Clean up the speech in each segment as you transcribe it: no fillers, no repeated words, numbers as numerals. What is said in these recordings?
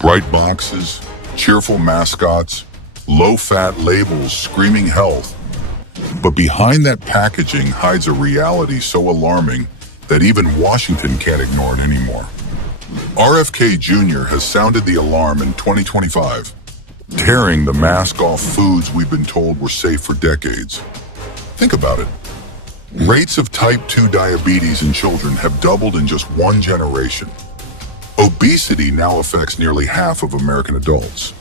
Bright boxes, cheerful mascots, low-fat labels screaming health. But behind that packaging hides a reality so alarming that even Washington can't ignore it anymore. RFK Jr. has sounded the alarm in 2025, tearing the mask off foods we've been told were safe for decades. Think about it. Rates of type 2 diabetes in children have doubled in just one generation. Obesity now affects nearly half of American adults.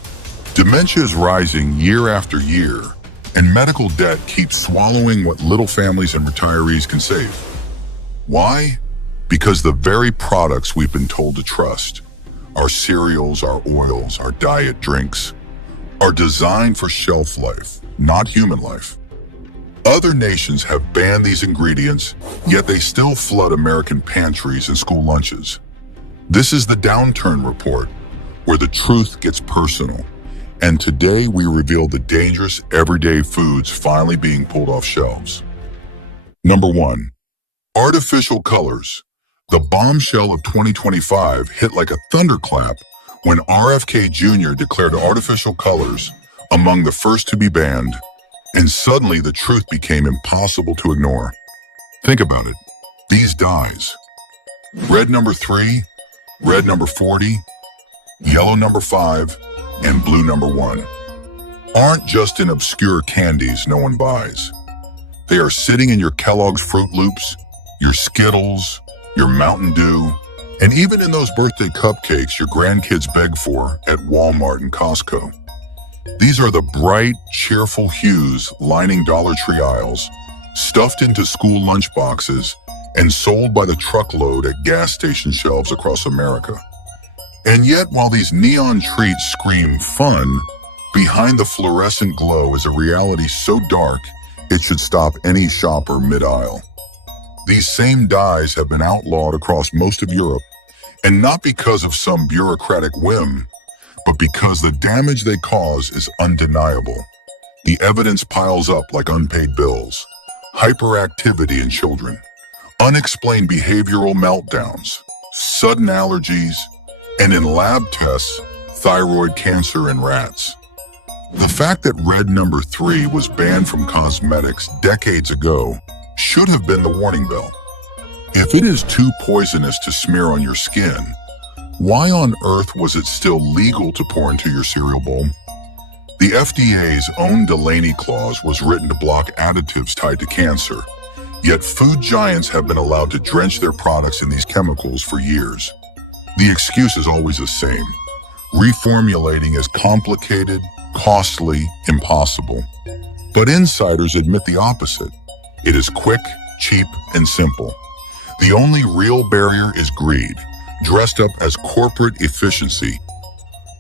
Dementia is rising year after year, and medical debt keeps swallowing what little families and retirees can save. Why? Because the very products we've been told to trust, our cereals, our oils, our diet drinks, are designed for shelf life, not human life. Other nations have banned these ingredients, yet they still flood American pantries and school lunches. This is the Downturn Report, where the truth gets personal. And today we reveal the dangerous everyday foods finally being pulled off shelves. Number 1. Artificial colors. The bombshell of 2025 hit like a thunderclap when RFK Jr. declared artificial colors among the first to be banned, and suddenly the truth became impossible to ignore. Think about it. These dyes. Red number 3, red number 40, yellow number 5, and blue number 1 aren't just in obscure candies no one buys. They are sitting in your Kellogg's Fruit Loops, your Skittles, your Mountain Dew, and even in those birthday cupcakes your grandkids beg for at Walmart and Costco. These are the bright, cheerful hues lining Dollar Tree aisles, stuffed into school lunch boxes, and sold by the truckload at gas station shelves across America. And yet, while these neon treats scream fun, behind the fluorescent glow is a reality so dark it should stop any shopper mid-aisle. These same dyes have been outlawed across most of Europe, and not because of some bureaucratic whim, but because the damage they cause is undeniable. The evidence piles up like unpaid bills, hyperactivity in children, unexplained behavioral meltdowns, sudden allergies, and in lab tests, thyroid cancer in rats. The fact that red number 3 was banned from cosmetics decades ago should have been the warning bell. If it is too poisonous to smear on your skin, why on earth was it still legal to pour into your cereal bowl? The FDA's own Delaney Clause was written to block additives tied to cancer, yet food giants have been allowed to drench their products in these chemicals for years. The excuse is always the same. Reformulating is complicated, costly, impossible. But insiders admit the opposite. It is quick, cheap, and simple. The only real barrier is greed, dressed up as corporate efficiency.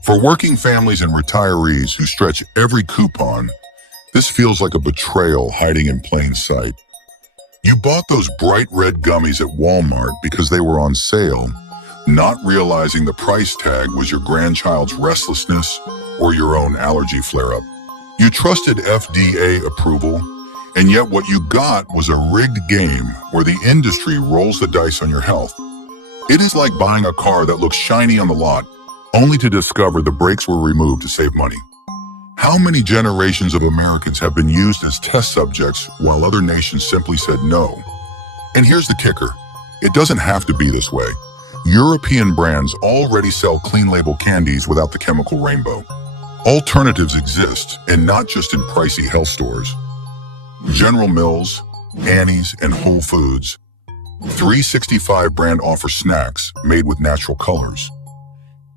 For working families and retirees who stretch every coupon, this feels like a betrayal hiding in plain sight. You bought those bright red gummies at Walmart because they were on sale, not realizing the price tag was your grandchild's restlessness or your own allergy flare-up. You trusted FDA approval, and yet what you got was a rigged game where the industry rolls the dice on your health. It is like buying a car that looks shiny on the lot, only to discover the brakes were removed to save money. How many generations of Americans have been used as test subjects while other nations simply said no? And here's the kicker. It doesn't have to be this way. European brands already sell clean label candies without the chemical rainbow. Alternatives exist, and not just in pricey health stores. General Mills, Annie's, and Whole Foods. 365 brand offers snacks made with natural colors.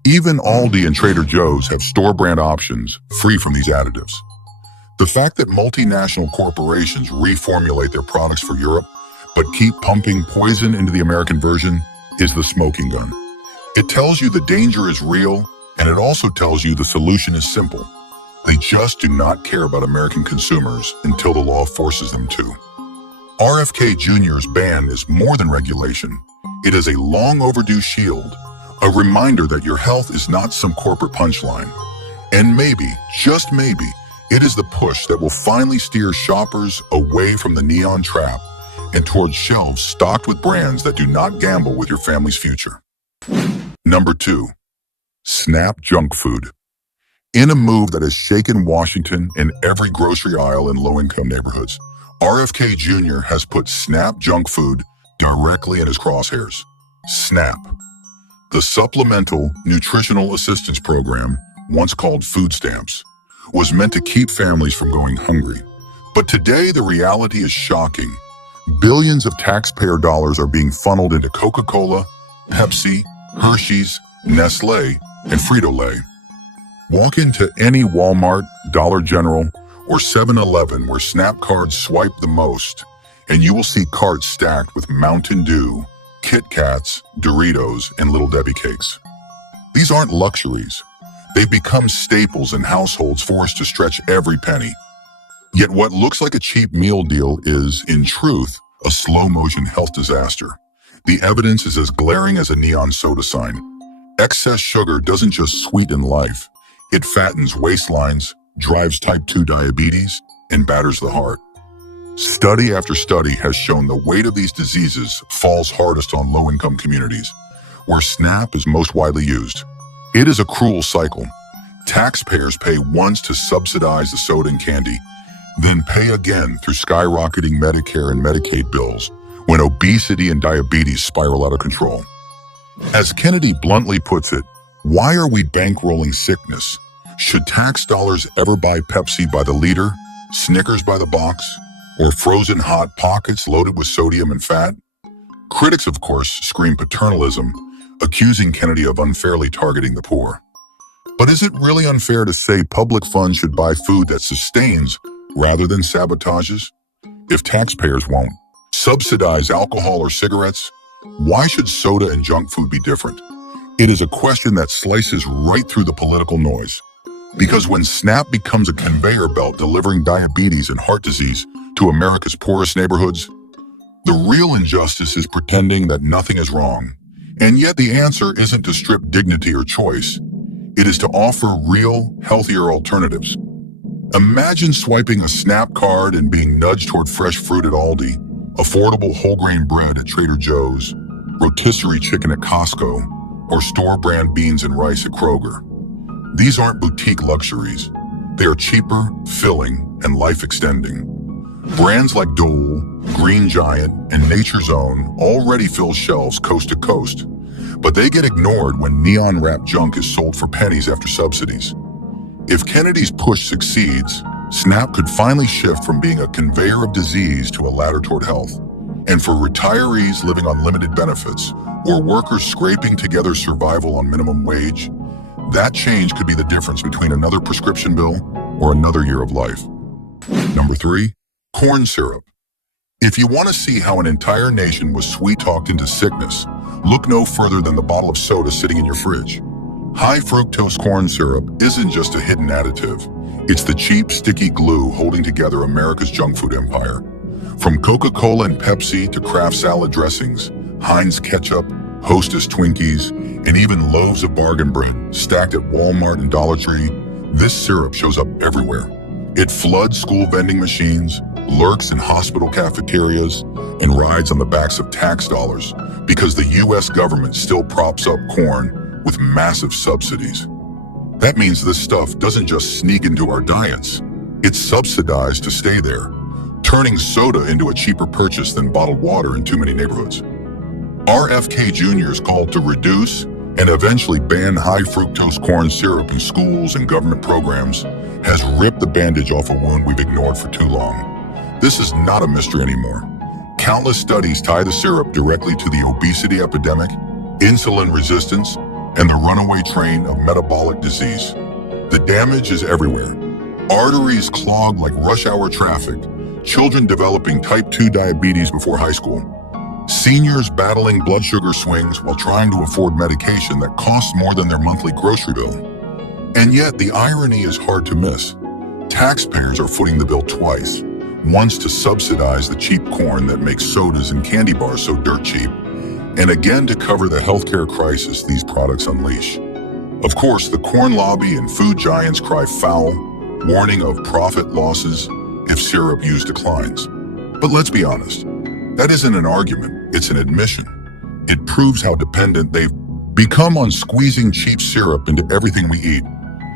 Even Aldi and Trader Joe's have store-brand options free from these additives. The fact that multinational corporations reformulate their products for Europe, but keep pumping poison into the American version, is the smoking gun. It tells you the danger is real, and it also tells you the solution is simple. They just do not care about American consumers until the law forces them to. RFK Jr.'s ban is more than regulation. It is a long overdue shield, a reminder that your health is not some corporate punchline. And maybe, just maybe, it is the push that will finally steer shoppers away from the neon trap and towards shelves stocked with brands that do not gamble with your family's future. Number 2. SNAP junk food. In a move that has shaken Washington and every grocery aisle in low-income neighborhoods, RFK Jr. has put SNAP junk food directly in his crosshairs. SNAP, the Supplemental Nutritional Assistance Program, once called food stamps, was meant to keep families from going hungry. But today, the reality is shocking. Billions of taxpayer dollars are being funneled into Coca-Cola, Pepsi, Hershey's, Nestle, and Frito-Lay. Walk into any Walmart, Dollar General, or 7-Eleven where SNAP cards swipe the most, and you will see carts stacked with Mountain Dew, Kit Kats, Doritos, and Little Debbie cakes. These aren't luxuries. They've become staples in households forced to stretch every penny. Yet what looks like a cheap meal deal is, in truth, a slow-motion health disaster. The evidence is as glaring as a neon soda sign. Excess sugar doesn't just sweeten life. It fattens waistlines, drives type 2 diabetes, and batters the heart. Study after study has shown the weight of these diseases falls hardest on low-income communities, where SNAP is most widely used. It is a cruel cycle. Taxpayers pay once to subsidize the soda and candy, then pay again through skyrocketing Medicare and Medicaid bills when obesity and diabetes spiral out of control. As Kennedy bluntly puts it, why are we bankrolling sickness? Should tax dollars ever buy Pepsi by the liter, Snickers by the box, or frozen Hot Pockets loaded with sodium and fat? Critics, of course, scream paternalism, accusing Kennedy of unfairly targeting the poor. But is it really unfair to say public funds should buy food that sustains rather than sabotages? If taxpayers won't subsidize alcohol or cigarettes, why should soda and junk food be different? It is a question that slices right through the political noise. Because when SNAP becomes a conveyor belt delivering diabetes and heart disease to America's poorest neighborhoods, the real injustice is pretending that nothing is wrong. And yet the answer isn't to strip dignity or choice. It is to offer real, healthier alternatives. Imagine swiping a SNAP card and being nudged toward fresh fruit at Aldi, affordable whole grain bread at Trader Joe's, rotisserie chicken at Costco, or store-brand beans and rice at Kroger. These aren't boutique luxuries. They are cheaper, filling, and life-extending. Brands like Dole, Green Giant, and Nature's Own already fill shelves coast to coast, but they get ignored when neon-wrapped junk is sold for pennies after subsidies. If Kennedy's push succeeds, SNAP could finally shift from being a conveyor of disease to a ladder toward health. And for retirees living on limited benefits, or workers scraping together survival on minimum wage, that change could be the difference between another prescription bill or another year of life. Number 3, corn syrup. If you want to see how an entire nation was sweet-talked into sickness, look no further than the bottle of soda sitting in your fridge. High fructose corn syrup isn't just a hidden additive. It's the cheap, sticky glue holding together America's junk food empire. From Coca-Cola and Pepsi to Kraft salad dressings, Heinz ketchup, Hostess Twinkies, and even loaves of bargain bread stacked at Walmart and Dollar Tree, this syrup shows up everywhere. It floods school vending machines, lurks in hospital cafeterias, and rides on the backs of tax dollars because the U.S. government still props up corn with massive subsidies. That means this stuff doesn't just sneak into our diets. It's subsidized to stay there, turning soda into a cheaper purchase than bottled water in too many neighborhoods. RFK Jr.'s call to reduce and eventually ban high fructose corn syrup in schools and government programs has ripped the bandage off a wound we've ignored for too long. This is not a mystery anymore. Countless studies tie the syrup directly to the obesity epidemic, insulin resistance, and the runaway train of metabolic disease. The damage is everywhere. Arteries clogged like rush hour traffic, children developing type 2 diabetes before high school, seniors battling blood sugar swings while trying to afford medication that costs more than their monthly grocery bill. And yet the irony is hard to miss. Taxpayers are footing the bill twice, once to subsidize the cheap corn that makes sodas and candy bars so dirt cheap, and again to cover the healthcare crisis these products unleash. Of course, the corn lobby and food giants cry foul, warning of profit losses if syrup use declines. But let's be honest, that isn't an argument, it's an admission. It proves how dependent they've Become on squeezing cheap syrup into everything we eat.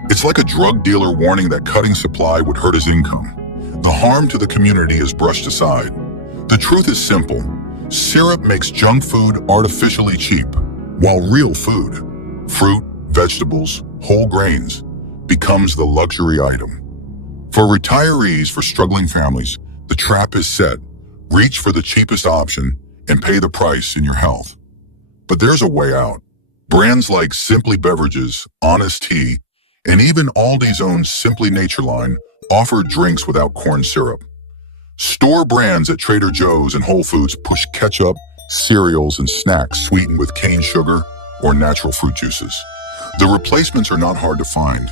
It's like a drug dealer warning that cutting supply would hurt his income. The harm to the community is brushed aside. The truth is simple. Syrup makes junk food artificially cheap, while real food, fruit, vegetables, whole grains, becomes the luxury item. For retirees, for struggling families, the trap is set. Reach for the cheapest option and pay the price in your health. But there's a way out. Brands like Simply Beverages, Honest Tea, and even Aldi's own Simply Nature line offer drinks without corn syrup. Store brands at Trader Joe's and Whole Foods push ketchup, cereals, and snacks sweetened with cane sugar or natural fruit juices. The replacements are not hard to find.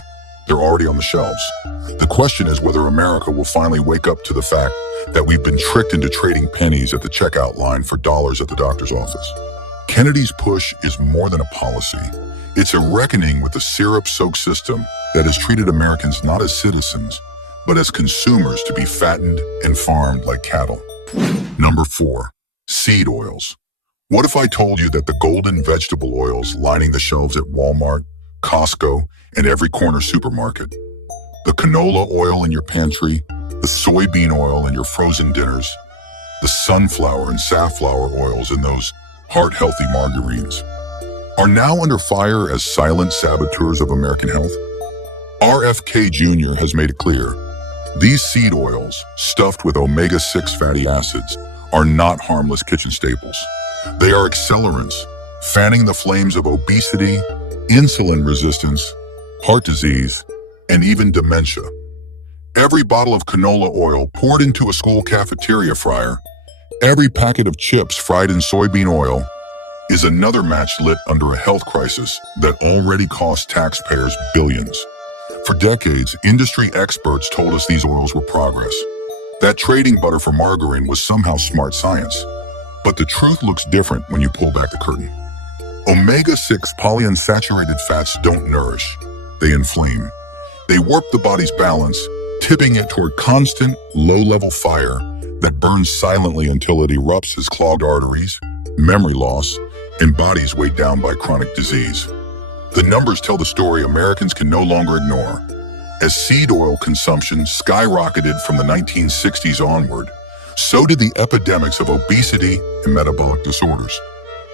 They're already on the shelves. The question is whether America will finally wake up to the fact that we've been tricked into trading pennies at the checkout line for dollars at the doctor's office. Kennedy's push is more than a policy. It's a reckoning with the syrup-soaked system that has treated Americans not as citizens, but as consumers to be fattened and farmed like cattle. Number 4. Seed oils. What if I told you that the golden vegetable oils lining the shelves at Walmart, Costco, and every corner supermarket, the canola oil in your pantry, the soybean oil in your frozen dinners, the sunflower and safflower oils in those heart-healthy margarines, are now under fire as silent saboteurs of American health? RFK Jr. has made it clear. These seed oils, stuffed with omega-6 fatty acids, are not harmless kitchen staples. They are accelerants, fanning the flames of obesity, insulin resistance, heart disease, and even dementia. Every bottle of canola oil poured into a school cafeteria fryer, every packet of chips fried in soybean oil, is another match lit under a health crisis that already costs taxpayers billions. For decades, industry experts told us these oils were progress, that trading butter for margarine was somehow smart science. But the truth looks different when you pull back the curtain. Omega-6 polyunsaturated fats don't nourish, they inflame. They warp the body's balance, tipping it toward constant, low-level fire that burns silently until it erupts as clogged arteries, memory loss, and bodies weighed down by chronic disease. The numbers tell the story Americans can no longer ignore. As seed oil consumption skyrocketed from the 1960s onward, so did the epidemics of obesity and metabolic disorders.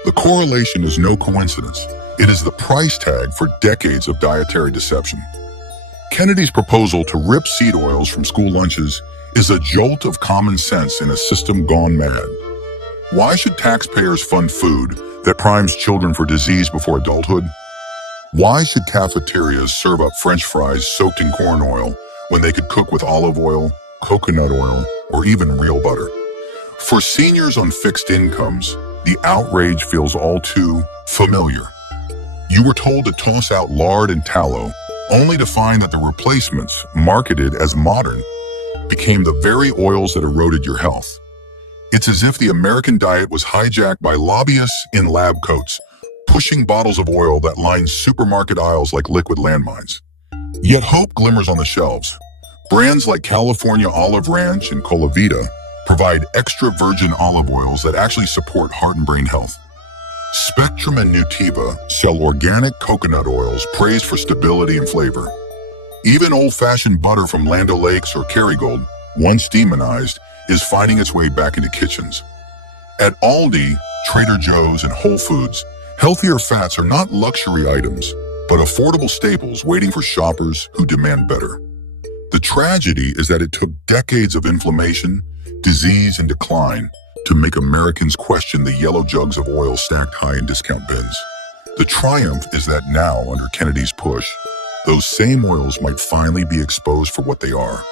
The correlation is no coincidence. It is the price tag for decades of dietary deception. Kennedy's proposal to rip seed oils from school lunches is a jolt of common sense in a system gone mad. Why should taxpayers fund food that primes children for disease before adulthood? Why should cafeterias serve up French fries soaked in corn oil when they could cook with olive oil, coconut oil, or even real butter? For seniors on fixed incomes, the outrage feels all too familiar. You were told to toss out lard and tallow, only to find that the replacements, marketed as modern, became the very oils that eroded your health. It's as if the American diet was hijacked by lobbyists in lab coats, pushing bottles of oil that line supermarket aisles like liquid landmines. Yet hope glimmers on the shelves. Brands like California Olive Ranch and Colavita provide extra virgin olive oils that actually support heart and brain health. Spectrum and Nutiva sell organic coconut oils praised for stability and flavor. Even old-fashioned butter from Land O'Lakes or Kerrygold, once demonized, is finding its way back into kitchens. At Aldi, Trader Joe's, and Whole Foods, healthier fats are not luxury items, but affordable staples waiting for shoppers who demand better. The tragedy is that it took decades of inflammation, disease, and decline to make Americans question the yellow jugs of oil stacked high in discount bins. The triumph is that now, under Kennedy's push, those same oils might finally be exposed for what they are: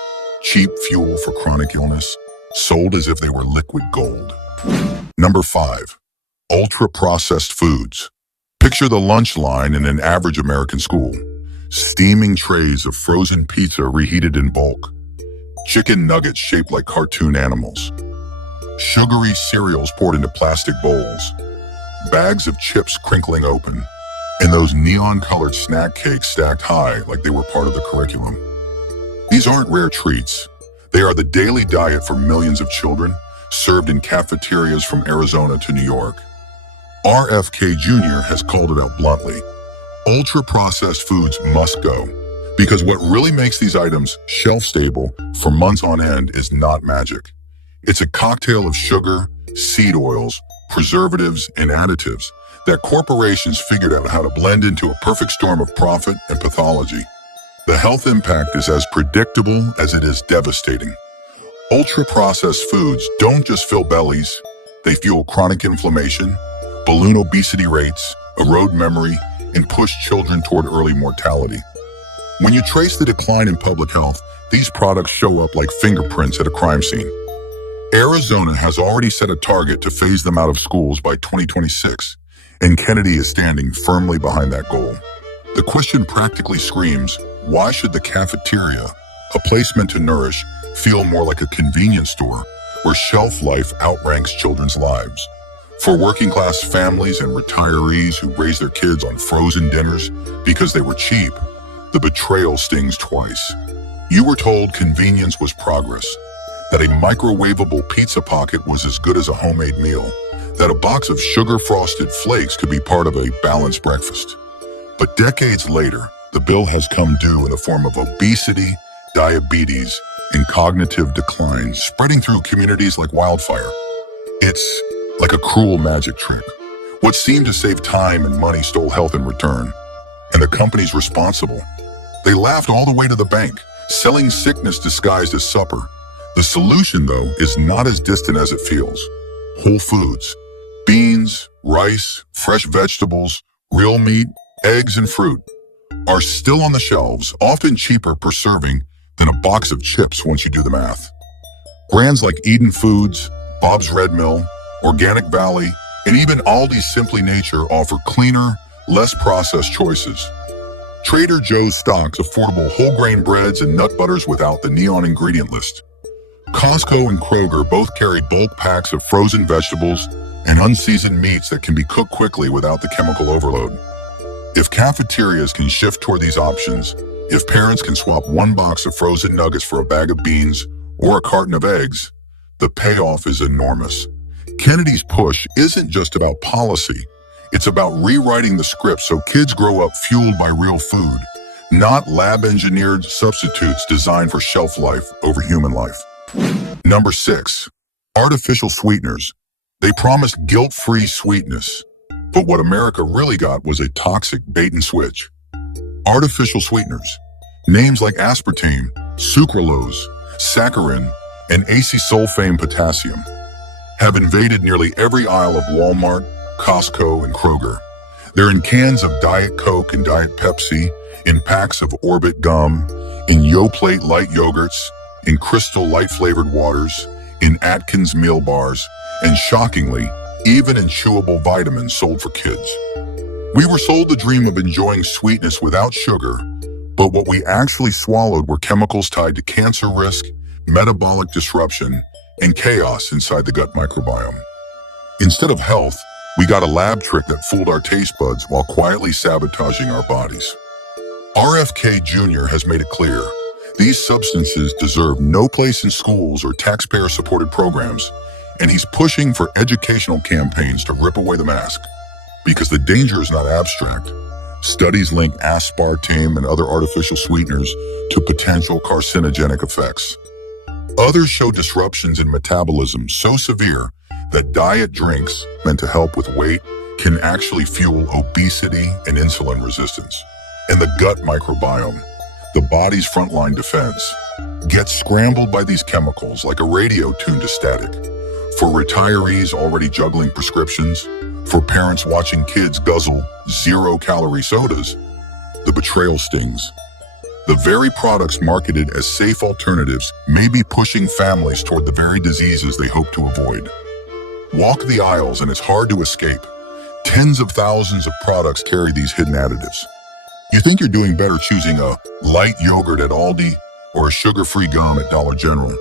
cheap fuel for chronic illness, sold as if they were liquid gold. Number 5. Ultra-processed foods. Picture the lunch line in an average American school. Steaming trays of frozen pizza reheated in bulk. Chicken nuggets shaped like cartoon animals. Sugary cereals poured into plastic bowls. Bags of chips crinkling open. And those neon-colored snack cakes stacked high like they were part of the curriculum. These aren't rare treats. They are the daily diet for millions of children, served in cafeterias from Arizona to New York. RFK Jr. has called it out bluntly. Ultra-processed foods must go, because what really makes these items shelf-stable for months on end is not magic. It's a cocktail of sugar, seed oils, preservatives, and additives that corporations figured out how to blend into a perfect storm of profit and pathology. The health impact is as predictable as it is devastating. Ultra-processed foods don't just fill bellies, they fuel chronic inflammation, balloon obesity rates, erode memory, and push children toward early mortality. When you trace the decline in public health, these products show up like fingerprints at a crime scene. Arizona has already set a target to phase them out of schools by 2026, and Kennedy is standing firmly behind that goal. The question practically screams, why should the cafeteria, a place meant to nourish, feel more like a convenience store where shelf life outranks children's lives? For working-class families and retirees who raise their kids on frozen dinners because they were cheap, the betrayal stings twice. You were told convenience was progress, that a microwavable pizza pocket was as good as a homemade meal, that a box of sugar-frosted flakes could be part of a balanced breakfast. But decades later, the bill has come due in the form of obesity, diabetes, and cognitive decline, spreading through communities like wildfire. It's like a cruel magic trick. What seemed to save time and money stole health in return. And the companies responsible, they laughed all the way to the bank, selling sickness disguised as supper. The solution, though, is not as distant as it feels. Whole foods, beans, rice, fresh vegetables, real meat, eggs, and fruit are still on the shelves, often cheaper per serving than a box of chips once you do the math. Brands like Eden Foods, Bob's Red Mill, Organic Valley, and even Aldi's Simply Nature offer cleaner, less processed choices. Trader Joe's stocks affordable whole grain breads and nut butters without the neon ingredient list. Costco and Kroger both carry bulk packs of frozen vegetables and unseasoned meats that can be cooked quickly without the chemical overload. If cafeterias can shift toward these options, if parents can swap one box of frozen nuggets for a bag of beans or a carton of eggs, the payoff is enormous. Kennedy's push isn't just about policy. It's about rewriting the script so kids grow up fueled by real food, not lab-engineered substitutes designed for shelf life over human life. Number 6. Artificial sweeteners. They promised guilt-free sweetness, but what America really got was a toxic bait and switch. Artificial sweeteners. Names like aspartame, sucralose, saccharin, and acesulfame potassium have invaded nearly every aisle of Walmart, Costco, and Kroger. They're in cans of Diet Coke and Diet Pepsi, in packs of Orbit gum, in Yoplait light yogurts, in Crystal light-flavored waters, in Atkins meal bars, and shockingly, even in chewable vitamins sold for kids. We were sold the dream of enjoying sweetness without sugar, but what we actually swallowed were chemicals tied to cancer risk, metabolic disruption, and chaos inside the gut microbiome. Instead of health, we got a lab trick that fooled our taste buds while quietly sabotaging our bodies. RFK Jr. has made it clear, these substances deserve no place in schools or taxpayer-supported programs, and he's pushing for educational campaigns to rip away the mask. Because the danger is not abstract. Studies link aspartame and other artificial sweeteners to potential carcinogenic effects. Others show disruptions in metabolism so severe that diet drinks meant to help with weight can actually fuel obesity and insulin resistance. And the gut microbiome, the body's frontline defense, gets scrambled by these chemicals like a radio tuned to static. For retirees already juggling prescriptions, for parents watching kids guzzle zero-calorie sodas, the betrayal stings. The very products marketed as safe alternatives may be pushing families toward the very diseases they hope to avoid. Walk the aisles and it's hard to escape. Tens of thousands of products carry these hidden additives. You think you're doing better choosing a light yogurt at Aldi or a sugar-free gum at Dollar General.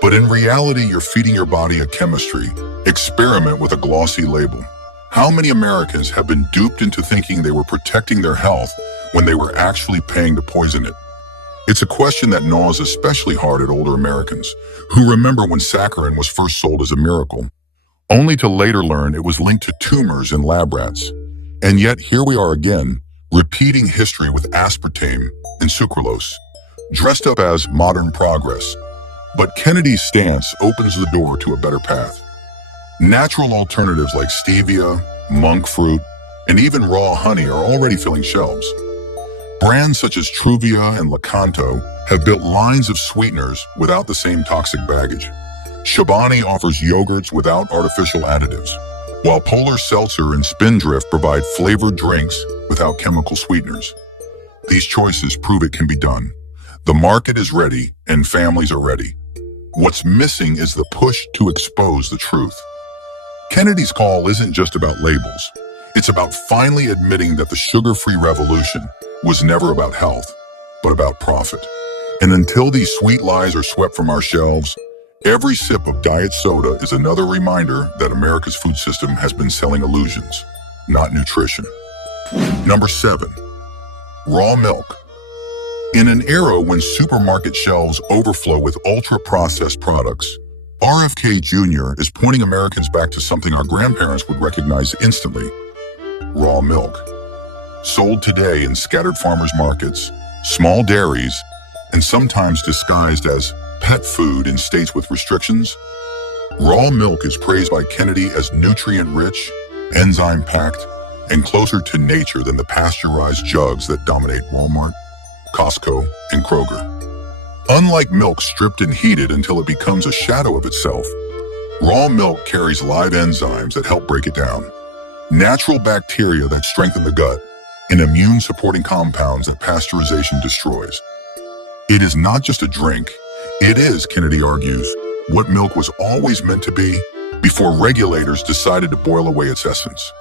But in reality, you're feeding your body a chemistry experiment with a glossy label. How many Americans have been duped into thinking they were protecting their health when they were actually paying to poison it? It's a question that gnaws especially hard at older Americans who remember when saccharin was first sold as a miracle. only to later learn it was linked to tumors in lab rats. And yet here we are again, repeating history with aspartame and sucralose, dressed up as modern progress. But Kennedy's stance opens the door to a better path. Natural alternatives like stevia, monk fruit, and even raw honey are already filling shelves. Brands such as Truvia and Lakanto have built lines of sweeteners without the same toxic baggage. Chobani offers yogurts without artificial additives, while Polar Seltzer and Spindrift provide flavored drinks without chemical sweeteners. These choices prove it can be done. The market is ready and families are ready. What's missing is the push to expose the truth. Kennedy's call isn't just about labels. It's about finally admitting that the sugar-free revolution was never about health, but about profit. And until these sweet lies are swept from our shelves, every sip of diet soda is another reminder that America's food system has been selling illusions, not nutrition. Number 7, raw milk. In an era when supermarket shelves overflow with ultra-processed products, RFK Jr. is pointing Americans back to something our grandparents would recognize instantly: raw milk. Sold today in scattered farmers markets, small dairies, and sometimes disguised as pet food in states with restrictions, raw milk is praised by Kennedy as nutrient-rich, enzyme-packed, and closer to nature than the pasteurized jugs that dominate Walmart, Costco, and Kroger. Unlike milk stripped and heated until it becomes a shadow of itself, raw milk carries live enzymes that help break it down, natural bacteria that strengthen the gut, and immune-supporting compounds that pasteurization destroys. It is not just a drink. It is, Kennedy argues, what milk was always meant to be before regulators decided to boil away its essence.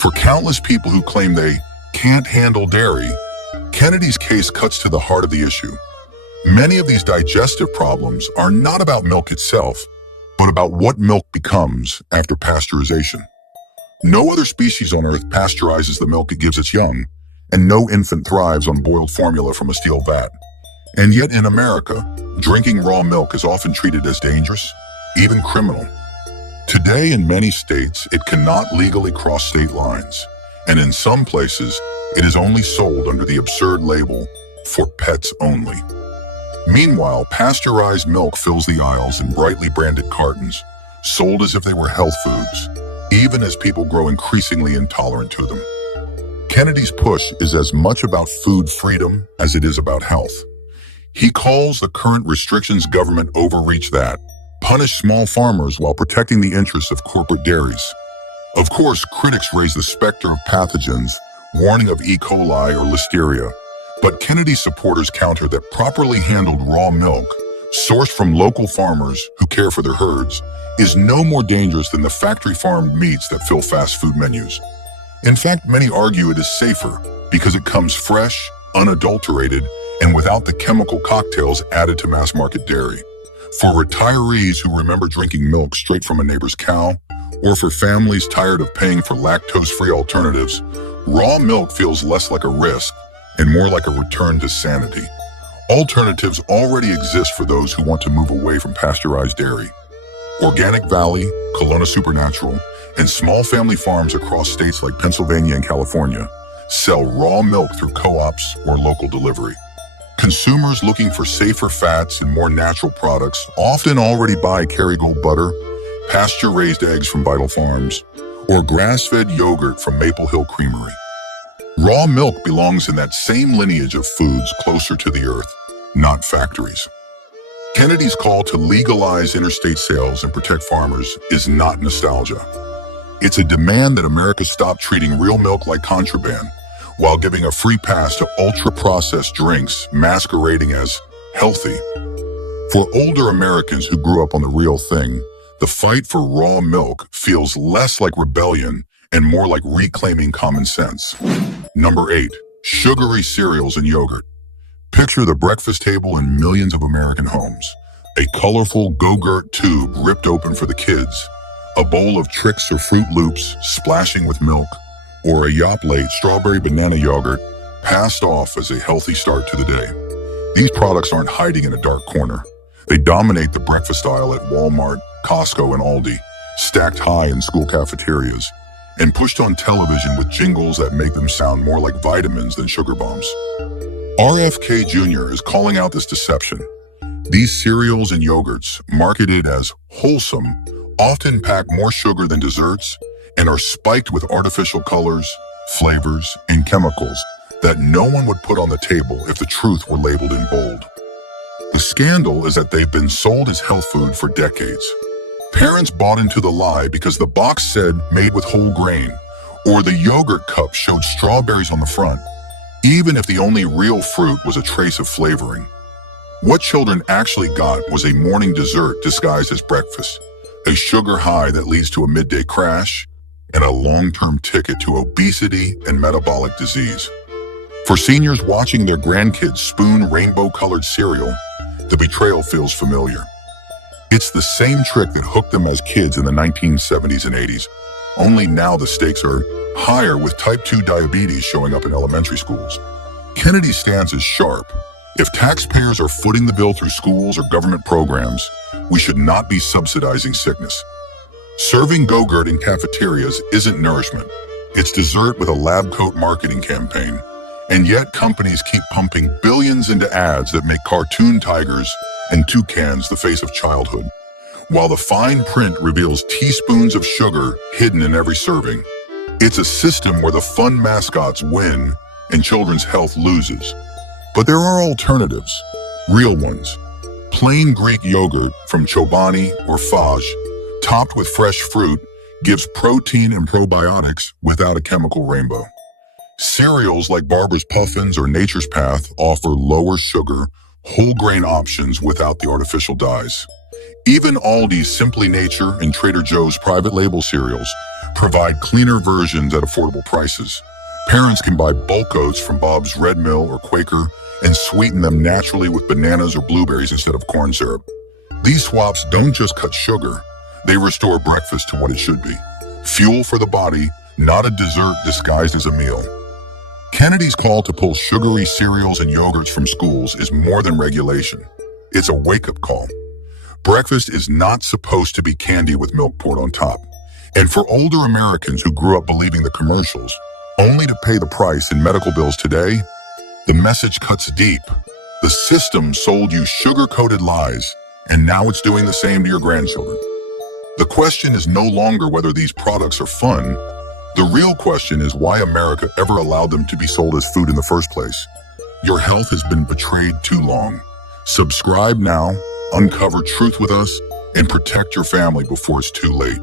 For countless people who claim they can't handle dairy, Kennedy's case cuts to the heart of the issue. Many of these digestive problems are not about milk itself, but about what milk becomes after pasteurization. No other species on Earth pasteurizes the milk it gives its young, and no infant thrives on boiled formula from a steel vat. And yet in America, drinking raw milk is often treated as dangerous, even criminal. Today in many states, it cannot legally cross state lines, and in some places, it is only sold under the absurd label, "for pets only." Meanwhile, pasteurized milk fills the aisles in brightly branded cartons, sold as if they were health foods, even as people grow increasingly intolerant to them. Kennedy's push is as much about food freedom as it is about health. He calls the current restrictions government overreach that punish small farmers while protecting the interests of corporate dairies. Of course, critics raise the specter of pathogens, warning of E. coli or listeria, but Kennedy's supporters counter that properly handled raw milk, sourced from local farmers who care for their herds, is no more dangerous than the factory-farmed meats that fill fast food menus. In fact, many argue it is safer because it comes fresh, unadulterated, and without the chemical cocktails added to mass-market dairy. For retirees who remember drinking milk straight from a neighbor's cow, or for families tired of paying for lactose-free alternatives, raw milk feels less like a risk and more like a return to sanity. Alternatives already exist for those who want to move away from pasteurized dairy. Organic Valley, Kelowna Supernatural, and small family farms across states like Pennsylvania and California sell raw milk through co-ops or local delivery. Consumers looking for safer fats and more natural products often already buy Kerrygold butter, pasture-raised eggs from Vital Farms, or grass-fed yogurt from Maple Hill Creamery. Raw milk belongs in that same lineage of foods closer to the earth, not factories. Kennedy's call to legalize interstate sales and protect farmers is not nostalgia. It's a demand that America stop treating real milk like contraband, while giving a free pass to ultra-processed drinks masquerading as healthy. For older Americans who grew up on the real thing, the fight for raw milk feels less like rebellion and more like reclaiming common sense. Number 8, sugary cereals and yogurt. Picture the breakfast table in millions of American homes. A colorful Go-Gurt tube ripped open for the kids, a bowl of Trix or Fruit Loops splashing with milk, or a Yoplait strawberry banana yogurt passed off as a healthy start to the day. These products aren't hiding in a dark corner. They dominate the breakfast aisle at Walmart, Costco, and Aldi, stacked high in school cafeterias, and pushed on television with jingles that make them sound more like vitamins than sugar bombs. RFK Jr. is calling out this deception. These cereals and yogurts, marketed as wholesome, often pack more sugar than desserts and are spiked with artificial colors, flavors, and chemicals that no one would put on the table if the truth were labeled in bold. The scandal is that they've been sold as health food for decades. Parents bought into the lie because the box said made with whole grain, or the yogurt cup showed strawberries on the front, even if the only real fruit was a trace of flavoring. What children actually got was a morning dessert disguised as breakfast, a sugar high that leads to a midday crash, and a long-term ticket to obesity and metabolic disease. For seniors watching their grandkids spoon rainbow-colored cereal, the betrayal feels familiar. It's the same trick that hooked them as kids in the 1970s and 80s, only now the stakes are higher with type 2 diabetes showing up in elementary schools. Kennedy's stance is sharp. If taxpayers are footing the bill through schools or government programs, we should not be subsidizing sickness. Serving Go-Gurt in cafeterias isn't nourishment. It's dessert with a lab coat marketing campaign. And yet companies keep pumping billions into ads that make cartoon tigers and toucans the face of childhood, while the fine print reveals teaspoons of sugar hidden in every serving. It's a system where the fun mascots win and children's health loses. But there are alternatives, real ones. Plain Greek yogurt from Chobani or Faj, topped with fresh fruit, gives protein and probiotics without a chemical rainbow. Cereals like Barbara's Puffins or Nature's Path offer lower sugar, whole grain options without the artificial dyes. Even Aldi's Simply Nature and Trader Joe's private label cereals provide cleaner versions at affordable prices. Parents can buy bulk oats from Bob's Red Mill or Quaker and sweeten them naturally with bananas or blueberries instead of corn syrup. These swaps don't just cut sugar, they restore breakfast to what it should be. Fuel for the body, not a dessert disguised as a meal. Kennedy's call to pull sugary cereals and yogurts from schools is more than regulation. It's a wake-up call. Breakfast is not supposed to be candy with milk poured on top. And for older Americans who grew up believing the commercials, only to pay the price in medical bills today, the message cuts deep. The system sold you sugar-coated lies, and now it's doing the same to your grandchildren. The question is no longer whether these products are fun. The real question is why America ever allowed them to be sold as food in the first place. Your health has been betrayed too long. Subscribe now, uncover truth with us, and protect your family before it's too late.